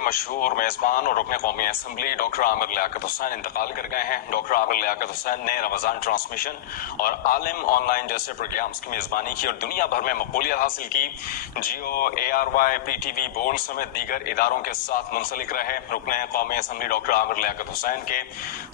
مشہور میزبان اور رکن قومی اسمبلی ڈاکٹر عامر لیاقت حسین انتقال کر گئے ہیں۔ ڈاکٹر عامر لیاقت حسین نے رمضان ٹرانسمیشن اور عالم آن لائن جیسے پروگرامز کی میزبانی کی اور دنیا بھر میں مقبولیت حاصل کی۔ جیو، ARY، PTV، بولڈ سمیت دیگر اداروں کے ساتھ منسلک رہے۔ رکن قومی اسمبلی ڈاکٹر عامر لیاقت حسین کے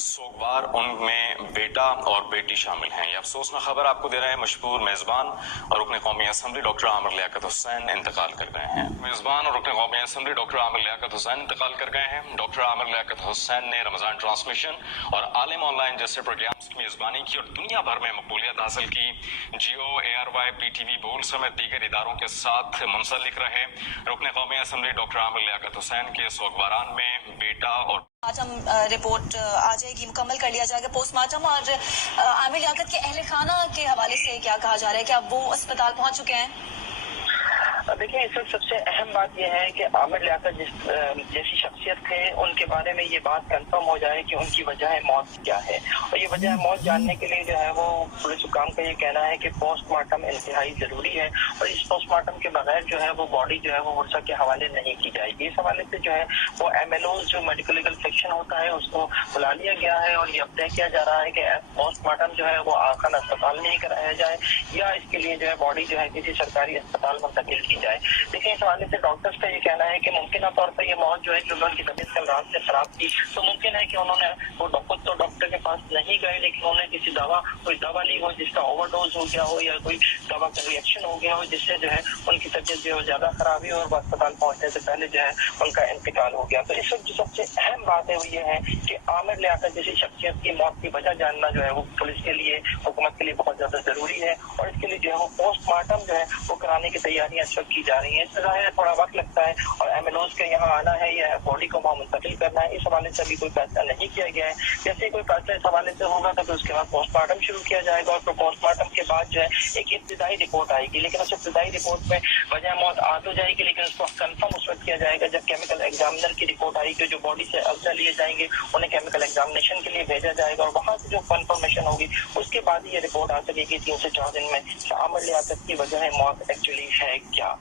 سوگوار ان میں بیٹا اور بیٹی شامل ہیں۔ یہ افسوسناک خبر آپ کو دے رہے ہیں، مشہور میزبان اور رکن قومی اسمبلی ڈاکٹر عامر لیاقت حسین انتقال کر گئے ہیں۔ میزبان اور رکن قومی اسمبلی ڈاکٹر عامر لیاقت حسین انتقال کر گئے ہیں۔ ڈاکٹر عامر لیاقت حسین نے رمضان ٹرانسمیشن اور عالم آن لائن جیسے پروگرامز کی میزبانی کی اور دنیا بھر میں مقبولیت حاصل کی۔ جیو، ARY، PTV، بولڈ سمیت دیگر اداروں کے ساتھ منسلک رہے۔ رکن قومی اسمبلی ڈاکٹر عامر لیاقت حسین کے سوگواران میں بیٹا اور آج ہم رپورٹ آ جائے گی، مکمل کر لیا جائے گا پوسٹ مارٹم، اور عامر لیاقت کے اہل خانہ کے حوالے سے کیا کہا جا رہا ہے کہ اب وہ اسپتال پہنچ چکے ہیں؟ دیکھیں، اس وقت سب سے اہم بات یہ ہے کہ عامر لیاقت جیسی شخصیت تھے، ان کے بارے میں یہ بات کنفرم ہو جائے کہ ان کی وجہ موت کیا ہے، اور یہ وجہ موت جاننے کے لیے جو ہے وہ پولیس حکام کا یہ کہنا ہے کہ پوسٹ مارٹم انتہائی ضروری ہے، اور اس پوسٹ مارٹم کے بغیر جو ہے وہ باڈی جو ہے وہ ورثہ کے حوالے نہیں کی جائے گی۔ اس حوالے سے جو ہے وہ MLOs جو میڈیکل لیگل سیکشن ہوتا ہے اس کو بلا لیا گیا ہے، اور یہ اب طے کیا جا رہا ہے کہ پوسٹ مارٹم جو ہے وہ آخر اسپتال میں ہی کرایا جائے، یا اس کے لیے جو ہے باڈی جو ہے کسی سرکاری اسپتال منتقل کی جائے۔ لیکن اس حوالے سے ڈاکٹرز کا یہ کہنا ہے کہ ممکنہ طور پر یہ موت جو ہے کیونکہ ان کی طبیعت کل رات سے خراب تھی، تو ممکن ہے کہ انہوں نے وہ ڈاکٹر کے پاس نہیں گئے، لیکن انہوں نے کسی کوئی دوا لی ہو جس کا اوور ڈوز ہو گیا ہو، یا کوئی دوا کا ریئیکشن ہو گیا ہو جس سے جو ہے ان کی طبیعت جو ہے زیادہ خراب ہوئی اور اسپتال پہنچنے سے پہلے جو ہے ان کا انتقال ہو گیا۔ تو اس وقت جو سب سے اہم بات ہے وہ یہ ہے کہ عامر لیاقت جیسی شخصیت کی موت کی وجہ جاننا جو ہے وہ پولیس کے لیے، حکومت کے لیے بہت زیادہ ضروری ہے، اور اس کے لیے جو ہے وہ پوسٹ مارٹم جو ہے وہ کرانے کی تیاریاں اس وقت کی جا رہی ہیں۔ اس میں ظاہر تھوڑا وقت لگتا ہے، اور MLOs کے یہاں آنا ہے یا باڈی کو وہاں منتقل کرنا ہے، اس حوالے سے ابھی کوئی فیصلہ نہیں کیا گیا ہے۔ جیسے ہی کوئی فیصلہ اس حوالے سے ہوگا تو پھر اس کے بعد پوسٹ مارٹم شروع کیا جائے گا، اور پھر پوسٹ مارٹم کے بعد جو ہے ایک ابتدائی رپورٹ آئے گی، لیکن اس ابتدائی رپورٹ میں وجہ موت آ تو جائے گی، لیکن اس کو کنفرم اس وقت کیا جائے گا جب کیمیکل ایگزامینر کی رپورٹ آئے گی، جو باڈی سے اجزا لیے جائیں گے انہیں کیمیکل ایگزامینیشن کے لیے بھیجا جائے گا، اور وہاں سے جو کنفرمیشن ہوگی اس کے بعد یہ رپورٹ آ سکے گی 3 سے 4 دن میں کہ عامر لیاقت کی وجہ موت ایکچولی ہے کیا۔